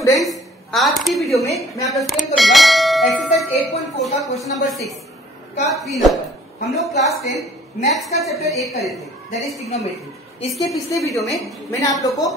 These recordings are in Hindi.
स्टूडेंट्स, आज की वीडियो में मैं आपको एक्सप्लेन करूंगा एक्सरसाइज 8.4 का क्वेश्चन नंबर 6 का 3 नंबर। हम लोग क्लास 10 मैथ्स का चैप्टर 8 करे थे, दैट इज ट्रिग्नोमेट्री। इसके पिछले वीडियो में मैंने आप लोग को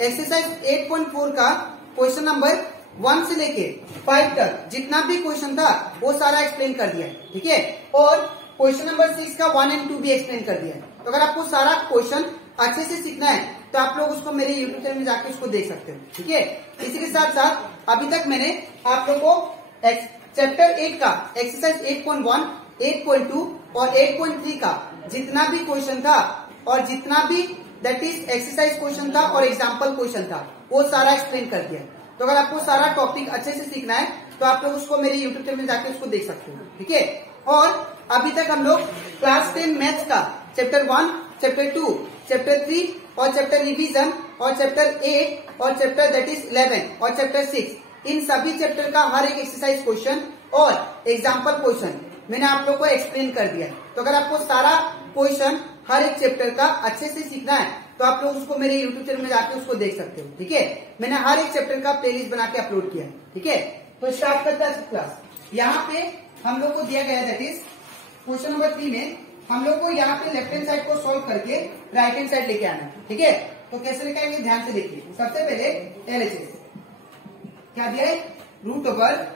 एक्सरसाइज 8.4 का क्वेश्चन नंबर 1 से लेके 5 तक जितना भी क्वेश्चन था वो सारा एक्सप्लेन कर दिया है, ठीक है। और क्वेश्चन नंबर 6 का 1 और 2 भी एक्सप्लेन कर दिया है। तो अगर आपको सारा क्वेश्चन अच्छे से सीखना है तो आप लोग उसको मेरे यूट्यूब चैनल में जाके उसको देख सकते हो, ठीक है। इसी के साथ साथ अभी तक मैंने आप लोगों को चैप्टर 8 का एक्सरसाइज 8.1, 8.2 और 8.3 का जितना भी क्वेश्चन था और जितना भी दैट इज एक्सरसाइज क्वेश्चन था और एग्जाम्पल क्वेश्चन था वो सारा एक्सप्लेन कर दिया। तो अगर आपको सारा टॉपिक अच्छे से सीखना है तो आप लोग उसको मेरे यूट्यूब चैनल में जाके उसको देख सकते हो, ठीक है। और अभी तक हम लोग क्लास 10 मैथ्स का चैप्टर 1, चैप्टर 2, चैप्टर 3 और चैप्टर रिवीजन और चैप्टर 8 और चैप्टर दैट इज 11 और चैप्टर 6 इन सभी चैप्टर का हर एक एक्सरसाइज क्वेश्चन और एग्जाम्पल क्वेश्चन मैंने आप लोग को एक्सप्लेन कर दिया है। तो अगर आपको सारा क्वेश्चन हर एक चैप्टर का अच्छे से सीखना है तो आप लोग उसको मेरे यूट्यूब चैनल में जाके उसको देख सकते हो, ठीक है। मैंने हर एक चैप्टर का प्लेलिस्ट बना के अपलोड किया है, ठीक है। तो स्टार्ट करते हैं क्लास। यहाँ पे हम लोग को दिया गया दैट इज क्वेश्चन नंबर 3 में हम लोग को यहाँ पे लेफ्ट हैंड साइड को सॉल्व करके राइट हैंड साइड लेके आना है, ठीक है। तो कैसे लेके आएंगे ध्यान से देखिए। सबसे पहले LHS क्या दिया है, root over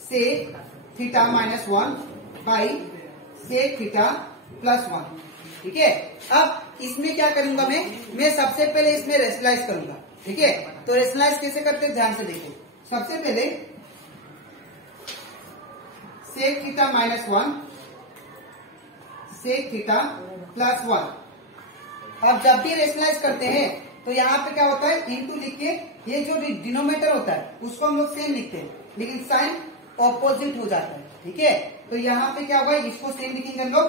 sec theta minus 1 by sec theta plus 1, ठीक है। अब इसमें क्या करूंगा मैं सबसे पहले इसमें रेशनलाइज करूंगा, ठीक है। तो रेशनलाइज कैसे करते हैं ध्यान से देखिए। सबसे पहले sec theta minus 1 sec theta plus 1। अब जब भी रेशनलाइज करते हैं तो यहाँ पे क्या होता है, इनटू लिख के ये जो डिनोमिनेटर होता है उसको हम लोग सेम लिखते हैं लेकिन साइन ऑपोजिट हो जाता है, ठीक है। तो यहाँ पे क्या होगा, इसको सेम लिखेंगे हम लोग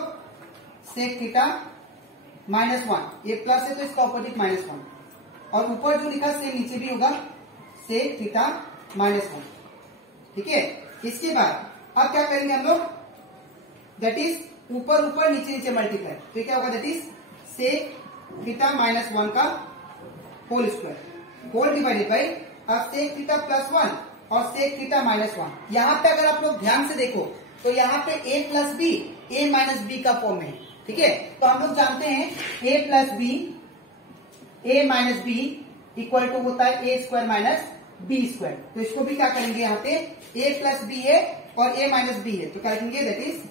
सेक थीटा माइनस 1, ये प्लस है तो इसका ऑपोजिट माइनस 1 और ऊपर जो लिखा सेम नीचे भी होगा सेक थीटा माइनस 1, ठीक है। इसके बाद अब क्या करेंगे हम लोग, दैट इज ऊपर ऊपर नीचे नीचे मल्टीप्लाई, तो क्या होगा that is sec theta minus 1 का whole square whole divided by अब सेक थीटा प्लस 1 और सेक थीटा माइनस 1। यहाँ पे अगर आप लोग ध्यान से देखो तो यहाँ पे a plus b a minus b का फॉर्म है, ठीक है। तो हम लोग जानते हैं a plus b a minus b equal to होता है a square minus b square. तो इसको भी क्या करेंगे, यहाँ पे a प्लस बी है और a माइनस बी है तो क्या लिखेंगे that is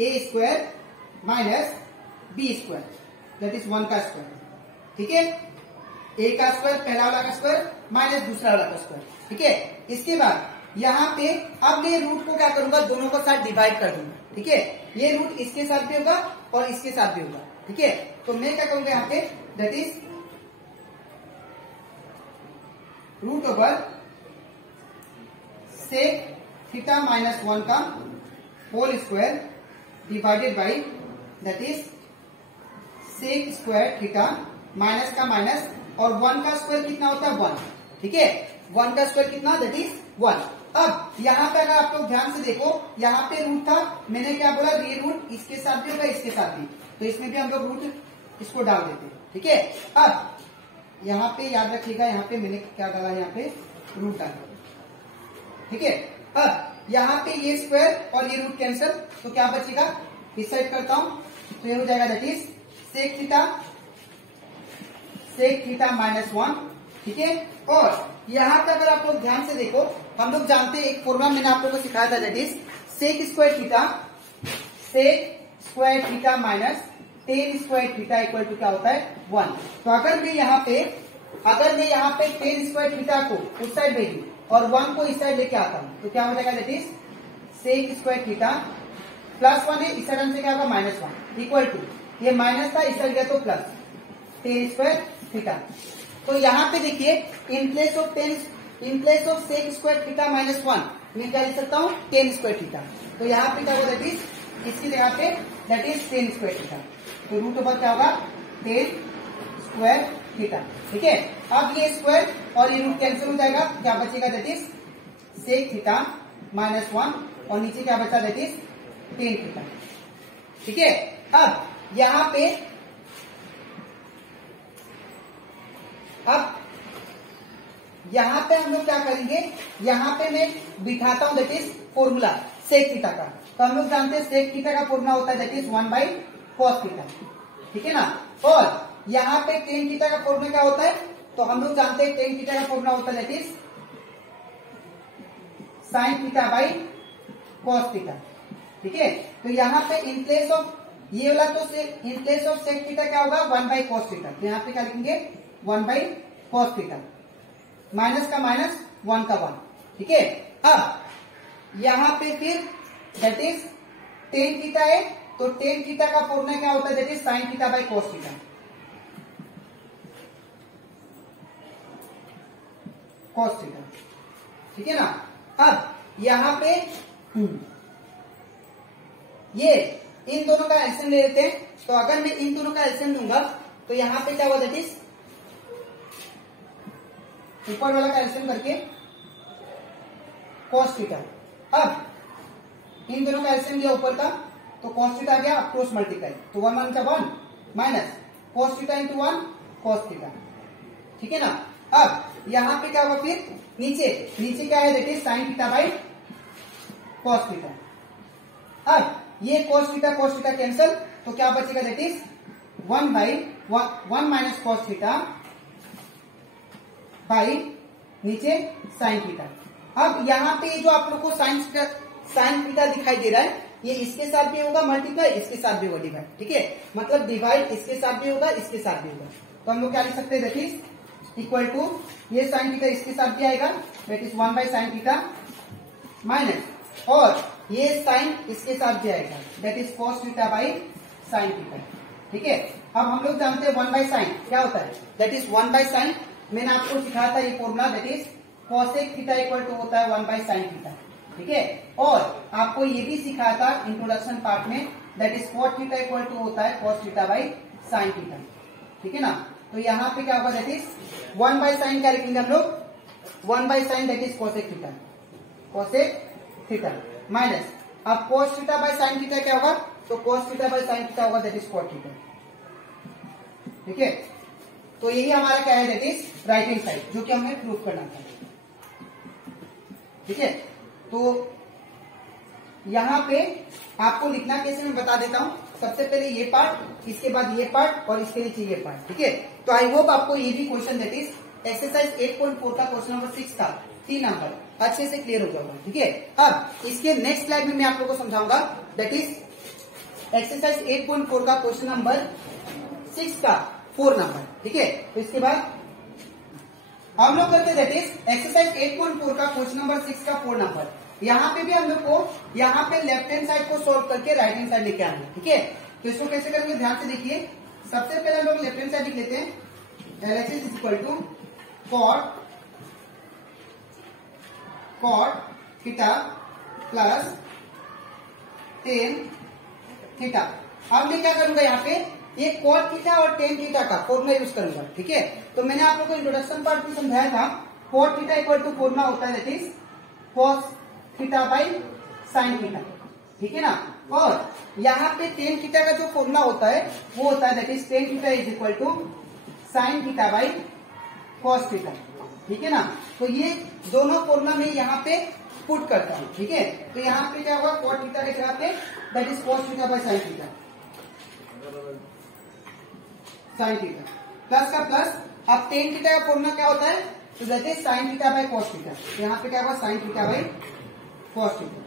a square minus b square that is 1 का स्क्वायर, ठीक है। a का स्क्वायर पहला वाला का स्क्वायर माइनस दूसरा वाला का स्क्वायर, ठीक है। इसके बाद यहाँ पे अब मैं रूट को क्या करूंगा, दोनों का साथ डिवाइड कर दूंगा, ठीक है। ये रूट इसके साथ भी होगा और इसके साथ भी होगा, ठीक है। तो मैं क्या करूंगा यहाँ पे that is root over sec theta minus 1 का whole square divided by that is sec square theta minus का माइनस और 1 का स्क्वायर कितना होता है 1, ठीक है। 1 का स्क्वायर कितना दैट इज 1। अब यहाँ पे अगर आप लोग ध्यान से देखो यहाँ पे रूट था, मैंने क्या बोला ये रूट इसके साथ भी होगा इसके साथ भी, तो इसमें भी हम लोग रूट इसको डाल देते हैं, ठीक है। अब यहाँ पे याद रखिएगा यहाँ पे मैंने क्या डाला, यहाँ पे रूट डाला, ठीक है। अब यहाँ पे ये स्क्वायर और ये रूट कैंसिल तो क्या बचेगा, इस साइड करता हूं तो ये हो जाएगा that is sec theta minus 1, ठीक है। और यहाँ पे अगर आप लोग ध्यान से देखो हम लोग जानते हैं एक फॉर्मूला मैंने आप लोगों को सिखाया था that is sec square theta minus tan square theta equal to क्या होता है 1। तो अगर मैं यहाँ पे टेन स्क्वायर थीटा को उस साइड भेजू और 1 को इस साइड लेके आता हूँ तो क्या हो जाएगा that is sec square theta plus 1 है, इस साइड से क्या होगा माइनस 1 इक्वल टू ये माइनस था इस साइड गया तो प्लस टेन स्क्वायर थीटा। तो यहाँ पे देखिए in place of sec square theta minus 1 मैं क्या लिख सकता हूँ टेन स्क्वायर थीटा। तो यहाँ पे क्या होगा दैट इज इसकी जगह पे that is ten square theta, तो रूट ओवर क्या होगा टेन स्क्वायर थीटा, ठीक है। अब ये स्क्वायर और ये रूट कैंसिल हो जाएगा, क्या बचेगा that is sec theta minus 1 और नीचे क्या बचा दैट इज टेन थीटा, ठीक है। अब यहाँ पे अब यहाँ पे हम लोग क्या करेंगे, यहाँ पे मैं बिठाता हूं that is formula sec theta का। तो हम लोग जानते हैं सेक थीटा का फॉर्मूला होता है दैट इज 1/cos थीटा, ठीक है ना। और यहाँ पे टेन थीटा का फॉर्मूला क्या होता है, तो हम लोग जानते हैं टेन थीटा का फॉर्मूला होता है that is sin θ/cos theta, ठीक है। तो यहाँ पे इन प्लेस ऑफ ये वाला तो in place of sec theta क्या होगा 1/cos थीटा, तो यहाँ पे क्या लिखेंगे 1/cos थीटा, माइनस का माइनस 1 का 1, ठीक है। अब यहाँ पे फिर दैट इज टेन थीटा है, तो टेन थीटा का फॉर्मूला क्या होता है that is sin θ/cos theta, cos theta, ठीक है ना। अब यहाँ पे ये इन दोनों का एलसीएम ले लेते हैं, तो अगर मैं इन दोनों का एलसीएम लूंगा तो यहाँ पे क्या हुआ दैट इज ऊपर वाला का एलसीएम करके cos थीटा। अब इन दोनों का एलसीएम लिया ऊपर का, तो cos थीटा आ गया, क्रॉस मल्टीप्लाई, तो 1 1 का 1 minus cos theta into 1 cos theta, ठीक है ना। अब यहाँ पे क्या हुआ फिर नीचे क्या है that is sin θ/cos theta. अब ये cos थीटा कैंसल, तो क्या बचेगा that is 1 minus cos theta by नीचे sin थीटा। अब यहाँ पे जो आप लोग को sin थीटा दिखाई दे रहा है, ये इसके साथ भी होगा मल्टीप्लाई, इसके साथ भी होगा डिवाइड, ठीक है। मतलब डिवाइड इसके साथ भी होगा, इसके साथ भी होगा, तो हम लोग क्या लिख सकते हैं दैट इज इक्वल टू ये sin थीटा इसके साथ भी आएगा that is 1/sin theta minus, और ये साइन इसके साथ भी आएगा that is cos θ/sin theta, ठीक है। अब हम लोग जानते हैं 1/sin क्या होता है दैट इज 1/sin, मैंने आपको सिखाया था ये formula that is cosec theta equal to होता है 1/sin थीटा, ठीक है। और आपको ये भी सिखाया था इंट्रोडक्शन पार्ट में that is cot theta equal to होता है cos θ/sin थीटा, ठीक है ना। तो यहाँ पे क्या होगा दैट इज 1/sin क्या लिखेंगे हम लोग 1/sin that is cosec theta minus, अब cos θ/sin थीटा क्या होगा, तो cos θ/sin थीटा होगा दैट इज cot थीटा, ठीक है। तो यही हमारा क्या है that is right hand side, जो कि हमें प्रूफ करना था, ठीक है। तो यहाँ पे आपको लिखना कैसे मैं बता देता हूँ। सबसे पहले ये पार्ट, इसके बाद ये पार्ट और इसके नीचे ये पार्ट, ठीक है। तो आई होप आपको ये भी क्वेश्चन दैट इज एक्सरसाइज 8.4 का क्वेश्चन नंबर 6 का 3 नंबर अच्छे से क्लियर हो जाएगा, ठीक है। अब इसके नेक्स्ट स्लाइड में मैं आप लोगों को समझाऊंगा दैट इज एक्सरसाइज 8.4 का क्वेश्चन नंबर 6 का 4 नंबर, ठीक है। तो इसके बाद हम लोग करते दैट इज एक्सरसाइज 8.4 का क्वेश्चन नंबर 6 का 4 नंबर। यहाँ पे भी हम लोग को यहाँ पे लेफ्ट हैंड साइड को सोल्व करके राइट हैंड साइड लेके आना है, ठीक है। तो इसको कैसे करेंगे ध्यान से देखिए। सबसे पहले हम लोग लेफ्ट हैंड साइड लिख लेते हैं, LHS is equal to cot theta plus tan theta. अब मैं क्या करूंगा यहाँ पे ये cot थीटा और टेन थीटा का फॉर्मूला यूज करूंगा, ठीक है। तो मैंने आप लोगों को इंट्रोडक्शन पार्ट में समझाया था cot theta equal to formula होता है that is cos θ/sin theta, ठीक है ना। और यहाँ पे टेन थीटा का जो फॉर्मूला होता है वो होता है that is tan theta is equal to sin θ/cos theta, ठीक है ना। तो ये दोनों फॉर्मूला में यहाँ पे पुट करता हूँ, ठीक है। तो यहाँ पे क्या होगा cot थीटा के जगह पे that is cos θ/sin theta, sin theta plus का प्लस। अब टेन थीटा का फॉर्मूला क्या होता है, तो that is sin θ/cos theta. तो यहाँ पे क्या होगा sin θ/cos थीटा।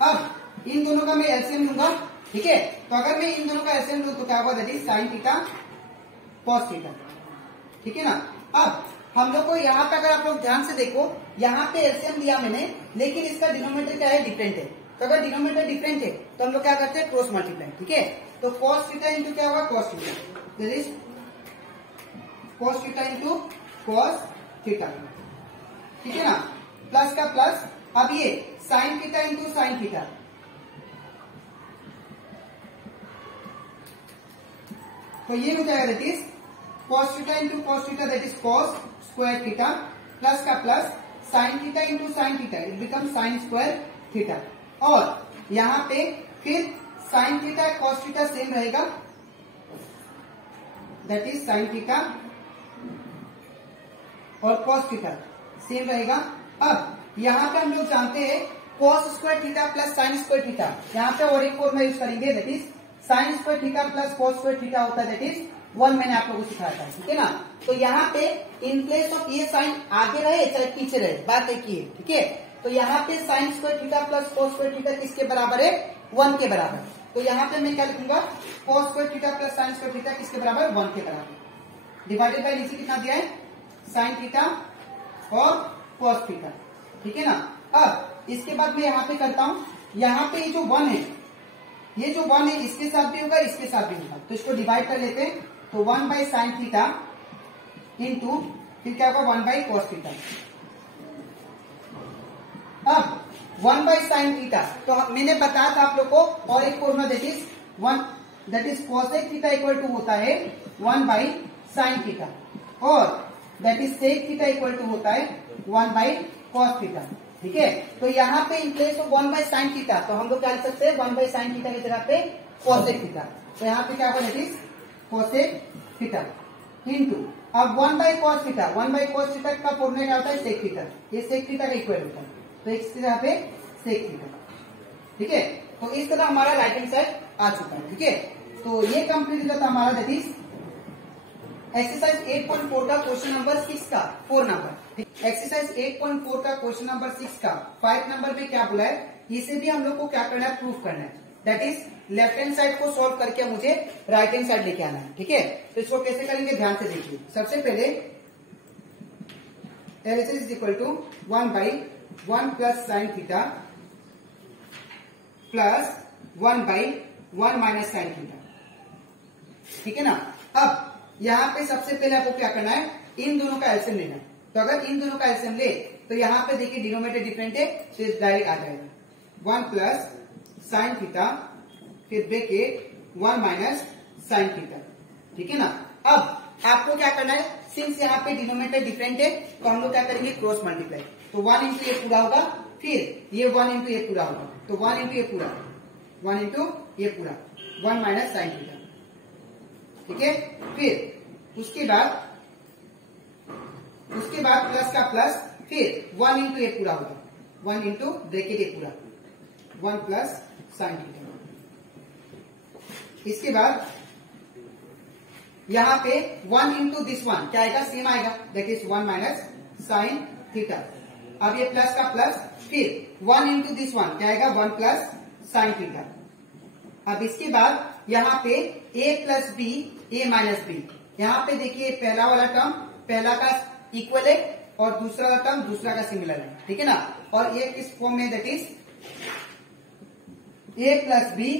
अब इन दोनों का मैं एलसीएम लूंगा, ठीक है। तो अगर मैं इन दोनों का एलसीएम लूं तो क्या होगा that is sin θ/cos theta, ठीक है ना। अब हम लोग को यहाँ पे अगर आप लोग ध्यान से देखो, यहाँ पे एलसीएम लिया मैंने, लेकिन इसका डिनोमिनेटर क्या है डिफरेंट है। तो अगर डिनोमिनेटर डिफरेंट है तो हम लोग क्या करते हैं क्रॉस मल्टीप्लाई, ठीक है। तो cos थीटा इंटू क्या होगा cos theta, that is cos theta into cos theta, ठीक है ना। प्लस का प्लस। अब ये sin theta into sin theta, तो ये हो जाएगा that is cos theta into cos theta that is cos square theta plus का plus sin theta into sin theta it become sin square theta. और यहाँ पे फिर sin theta cos theta same रहेगा दैट इज sin थीटा और कॉस थीटा सेम रहेगा। अब यहाँ पे हम लोग जानते हैं cos square theta plus sine square theta, यहाँ पे और एक फॉर्मूला यूज करेंगे, that is sine square theta plus cos square theta होता है, दैट इज 1, मैंने आप लोगों को सिखाया था, ठीक है ना। तो यहाँ पे इन प्लेस ऑफ ये साइन आगे रहे चाहे पीछे रहे, बात एक ही है, ठीक है। तो यहाँ पे sign square theta plus cos square theta किसके बराबर है, 1 के बराबर। तो यहाँ पे मैं क्या लिखूंगा, cos square theta plus sine square theta किसके बराबर, 1 के बराबर, डिवाइडेड बाय नीचे कितना दिया है, साइन थीटा और कॉस थीटा, ठीक है ना। अब इसके बाद मैं यहाँ पे करता हूँ, यहाँ पे ये जो 1 है, ये जो 1 है इसके साथ भी होगा इसके साथ भी होगा, तो इसको डिवाइड कर लेते हैं। तो 1 बाई साइन थीटा इंटू फिर क्या होगा 1 बाई कॉस थीटा। अब 1 बाई साइन थीटा, तो मैंने बताया था आप लोग को और एक formula that is 1 that is cosec theta equal to होता है 1 बाई साइन थीटा, और that is sec theta equal to होता है 1 बाई कॉस थीटा, ठीक है। तो यहाँ पे इन place of 1 by sine theta, तो हम लोग क्या लिख सकते हैं, 1 बाई साइन थीटा की जगह पे कॉसेक थीटा, तो यहाँ पे क्या होगा, that is cosec theta into अब 1 by cos theta, 1 by cos theta का फॉर्मूला क्या होता है, सेक थीटा, ये सेक थीटा का इक्वल होता है, तो इसकी जगह पे सेक थीटा, ठीक है। तो इस तरह हमारा राइट हैंड साइड आ चुका है, ठीक है। तो ये कंप्लीट हो जाता हमारा, दैट इज एक्सरसाइज 8.4 का क्वेश्चन नंबर 6 का 4 नंबर। एक्सरसाइज 8.4 का क्वेश्चन नंबर 6 का 5 नंबर में क्या बोला है, इसे भी हम लोग को क्या करना है, प्रूफ करना है, that is left hand side को सॉल्व करके मुझे राइट हैंड साइड लेके आना है, ठीक है। तो इसको कैसे करेंगे ध्यान से देखिए। सबसे पहले LHS is equal to 1 by 1 plus sine theta plus 1 by 1 minus sine theta, ठीक है ना। अब यहाँ पे सबसे पहले आपको क्या करना है, इन दोनों का एलसीएम लेना है। तो अगर इन दोनों का एलसीएम ले तो यहाँ पे देखिए डिनोमिनेटर डिफरेंट है, तो डायरेक्ट आ जाएगा 1 प्लस साइन थीटा फिर ब्रैकेट 1 माइनस साइन थीटा, ठीक है ना। अब आपको क्या करना है, सिंस यहाँ पे डिनोमिनेटर डिफरेंट है तो हम लोग क्या करेंगे, क्रॉस मल्टीप्लाई, तो 1 इंटू ये पूरा होगा, फिर ये 1 इंटू ये पूरा होगा, तो 1 इंटू ये पूरा, 1 इंटू ये पूरा 1 माइनस साइन थीटा, ठीक है। फिर उसके बाद प्लस का प्लस, फिर 1 इंटू ये पूरा होगा, 1 इंटू ब्रैकेट ये पूरा 1 प्लस साइन थीटा। इसके बाद यहाँ पे 1 इंटू दिस 1 क्या आएगा, सेम आएगा, that is 1 minus sine theta. अब ये प्लस का प्लस, फिर 1 इंटू दिस 1 क्या आएगा, 1 प्लस साइन थीटा। अब इसके बाद यहाँ पे a plus b a minus b, यहाँ पे देखिए पहला वाला टर्म पहला का इक्वल है और दूसरा वाला टर्म दूसरा का सिमिलर है, ठीक है ना। और ये किस फॉर्म में, that is a plus b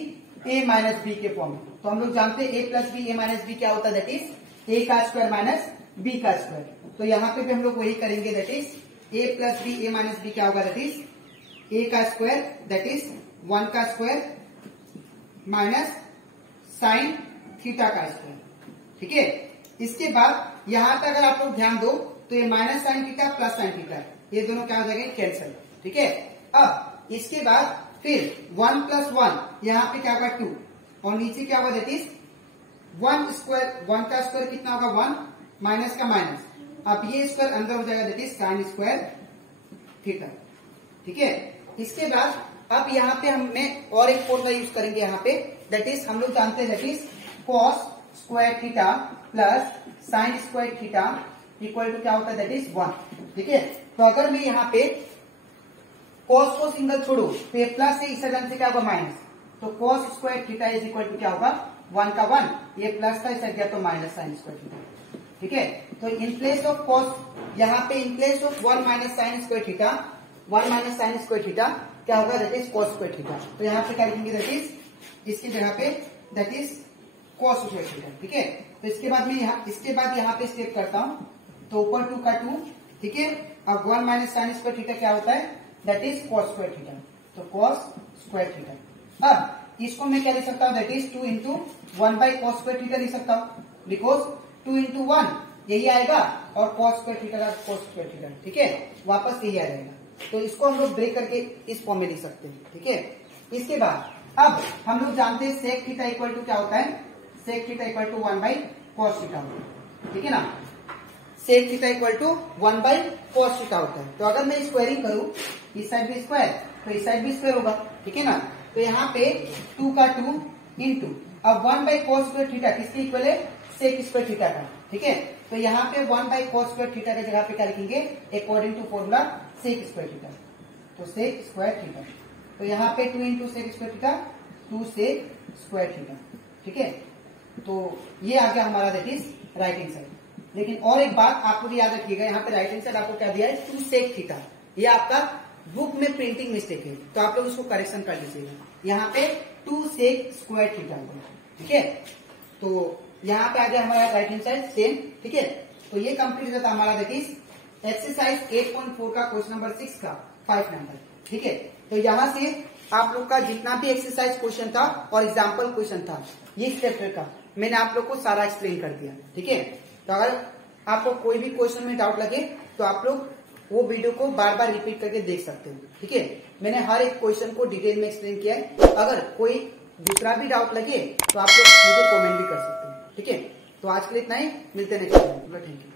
a minus b के फॉर्म में। तो हम लोग जानते हैं a plus b a minus b क्या होता है, दैट इज a का स्क्वायर माइनस b का स्क्वायर। तो यहाँ पे भी हम लोग वही करेंगे, that is a plus b a minus b क्या होगा, दैट इज a का स्क्वायर दैट इज 1 का स्क्वायर माइनस साइन थीटा का स्क्वायर, ठीक है। इसके बाद यहां तक अगर आप लोग ध्यान दो तो ये minus sine theta plus sine theta, ये दोनों क्या हो जाएंगे, कैंसिल, ठीक है। अब इसके बाद फिर 1 प्लस 1 यहाँ पे क्या होगा 2 और नीचे क्या होगा, दैट इज 1 स्क्वायर, 1 का स्क्वायर कितना होगा 1 माइनस का माइनस, अब ये स्क्वायर अंदर हो जाएगा, that is sine square theta, ठीक है। इसके बाद अब यहाँ पे हमें और एक फॉर्मूला यूज करेंगे यहाँ पे, दैट इज हम लोग जानते हैं, that is cos square theta plus sine square theta equal to क्या होता है, दैट इज 1, ठीक है। तो अगर मैं यहाँ पे कॉस को सिंगल छोड़ू तो ये प्लस है, इस जगह से क्या होगा माइनस, तो cos square theta is equal to क्या होगा 1 का 1, ये प्लस का इस गया तो माइनस साइन स्क्वायर थीटा, ठीक है। तो इन प्लेस ऑफ कॉस, यहाँ पे इन place of 1 minus sign square theta, 1 minus sign square theta क्या होगा, that is cos square theta. तो यहाँ पे क्या लिखेंगे, दैट इज इसकी जगह पे that is cos square theta, ठीक है। तो इसके बाद मैं यहाँ पे स्टेप करता हूँ, तो ऊपर 2 का 2, ठीक है। अब 1 माइनस साइन स्क्वायर थीटा क्या होता है, that is cos square theta, तो कॉस स्क्वायर थीटा। अब इसको मैं क्या लिख सकता हूँ, that is 2 into 1 by cos square theta लिख सकता हूँ, बिकॉज 2 इंटू 1 यही आएगा और कॉस स्क्वायर थीटा का कॉस स्क्वायर थीटा, ठीक है, वापस यही आ जाएगा। तो इसको हम लोग ब्रेक करके इस फॉर्म में लिख सकते हैं, ठीक है। इसके बाद अब हम लोग जानते हैं सेक थीटा इक्वल टू क्या होता है, sec theta equal to 1 by cos theta, ठीक है ना। Sec theta equal to 1 by cos theta होता है। तो अगर मैं स्क्वायरिंग करूं, इस साइड भी स्क्वायर तो इस साइड भी स्क्वायर होगा, ठीक है ना। तो यहाँ पे 2 का 2 इंटू अब 1 बाई कॉस स्क्वायर थीटा किसके इक्वल है, सेक स्क्वायर थीटा का, ठीक है। तो यहाँ पे 1 बाई कॉस स्क्वायर थीटा की जगह पे क्या लिखेंगे, according to formula sec square theta, तो सेक स्क्वायर थीटा। तो यहाँ पे 2 into sec square theta, 2 sec square theta, ठीक है। तो ये आ गया हमारा that is right hand side. लेकिन और एक बात आप लोग याद रखिएगा, यहाँ पे राइट हैंड साइड आपको क्या दिया है, 2 सेक थीटा। ये आपका बुक में प्रिंटिंग मिस्टेक है, तो आप लोग उसको करेक्शन कर लीजिएगा। यहाँ पे 2 सेक स्क्वायर थीटा, ठीक है। तो यहाँ पे आ गया हमारा राइट हैंड साइड सेम, ठीक है। तो ये कंप्लीट हो जाता है हमारा दैट इज एक्सरसाइज 8.4 का क्वेश्चन नंबर 6 का 5 नंबर, ठीक है। तो यहाँ से आप लोग का जितना भी एक्सरसाइज क्वेश्चन था और एग्जाम्पल क्वेश्चन था ये चैप्टर का, मैंने आप लोग को सारा एक्सप्लेन कर दिया, ठीक है। तो अगर आपको कोई भी क्वेश्चन में डाउट लगे तो आप लोग वो वीडियो को बार बार रिपीट करके देख सकते हो, ठीक है। मैंने हर एक क्वेश्चन को डिटेल में एक्सप्लेन किया है। अगर कोई दूसरा भी डाउट लगे तो आप लोग मुझे कमेंट भी कर सकते हो, ठीक है। तो आज के लिए इतना ही, मिलते हैं नेक्स्ट वीडियो में। Thank you.